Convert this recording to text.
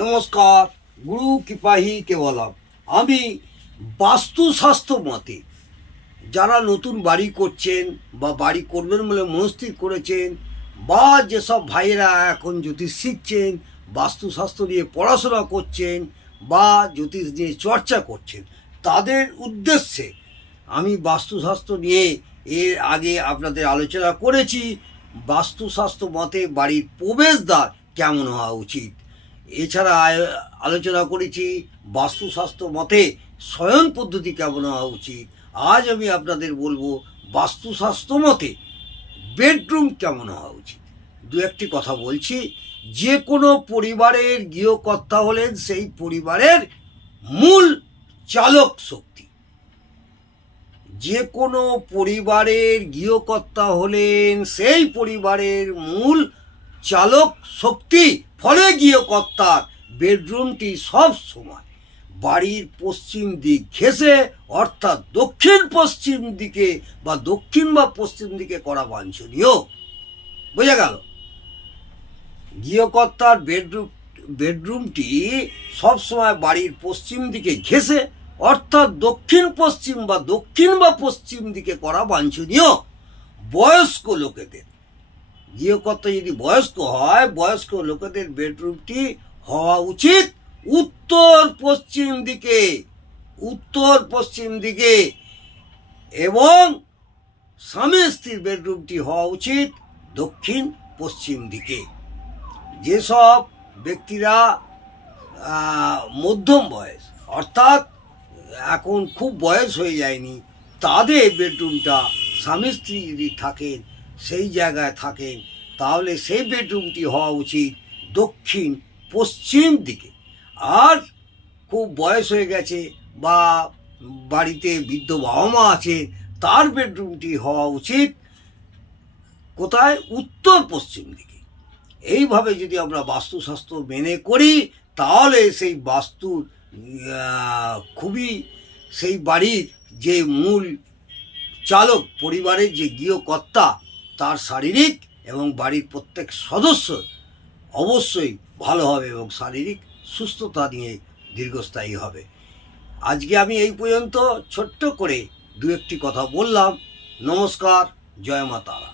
নমস্কার, গুরু কৃপাহি কেবলম। আমি বাস্তুশাস্ত্র মতে যারা নতুন বাড়ি করছেন বা বাড়ি করবেন বলে মনস্থির করেছেন, বা যেসব ভাইয়েরা এখন জ্যোতিষ শিখছেন, বাস্তুশাস্ত্র নিয়ে পড়াশোনা করছেন বা জ্যোতিষ নিয়ে চর্চা করছেন, তাদের উদ্দেশ্যে আমি বাস্তুশাস্ত্র নিয়ে এর আগে আপনাদের আলোচনা করেছি। বাস্তুশাস্ত্র মতে বাড়ির প্রবেশদ্বার কেমন হওয়া উচিত। এছাড়া আলোচনা করেছি বাস্তুশাস্ত্র মতে শয়ন পদ্ধতি কেমন হওয়া উচিত। আজ আমি আপনাদের বলবো বাস্তুশাস্ত্র মতে বেডরুম কেমন হওয়া উচিত। দু একটি কথা বলছি। যে কোনো পরিবারের গৃহকর্তা হলেন সেই পরিবারের মূল চালক শক্তি। যে কোনো পরিবারের গৃহকর্তা হলেন সেই পরিবারের মূল চালক শক্তি। ফলে গৃহকর্তার বেডরুমটি সব সময় বাড়ির পশ্চিম দিক ঘেঁষে, অর্থাৎ দক্ষিণ পশ্চিম দিকে বা দক্ষিণ বা পশ্চিম দিকে করা বাঞ্ছনীয়। বোঝা গেল? গৃহকর্তার বেডরুমটি সবসময় বাড়ির পশ্চিম দিকে ঘেঁষে, অর্থাৎ দক্ষিণ পশ্চিম বা দক্ষিণ বা পশ্চিম দিকে করা বাঞ্ছনীয়। বয়স্ক লোকেদের, গৃহকর্তা যদি বয়স্ক হয়, বয়স্ক লোকেদের বেডরুমটি হওয়া উচিত উত্তর পশ্চিম দিকে, উত্তর পশ্চিম দিকে। এবং স্বামী স্ত্রীর বেডরুমটি হওয়া উচিত দক্ষিণ পশ্চিম দিকে। যেসব ব্যক্তিরা মধ্যম বয়স, অর্থাৎ এখন খুব বয়স হয়ে যায়নি, তাদের বেডরুমটা, স্বামী স্ত্রী যদি থাকেন সেই জায়গায় থাকেন, তাহলে সেই বেডরুমটি হওয়া উচিত দক্ষিণ পশ্চিম দিকে। আর খুব বয়স হয়ে গেছে বা বাড়িতে বৃদ্ধ বাবা মা আছে, তার বেডরুমটি হওয়া উচিত কোথায়? উত্তর পশ্চিম দিকে। এইভাবে যদি আমরা বাস্তুশাস্ত্র মেনে করি, তাহলে সেই বাস্তুর খুবই, সেই বাড়ির যে মূল চালক, পরিবারের যে গৃহকর্তা, তার শারীরিক এবং বাড়ির প্রত্যেক সদস্য অবশ্যই ভালো হবে এবং শারীরিক সুস্থতা নিয়ে দীর্ঘস্থায়ী হবে। আজকে আমি এই পর্যন্ত ছোট্ট করে দু একটি কথা বললাম। নমস্কার, জয় মা তারা।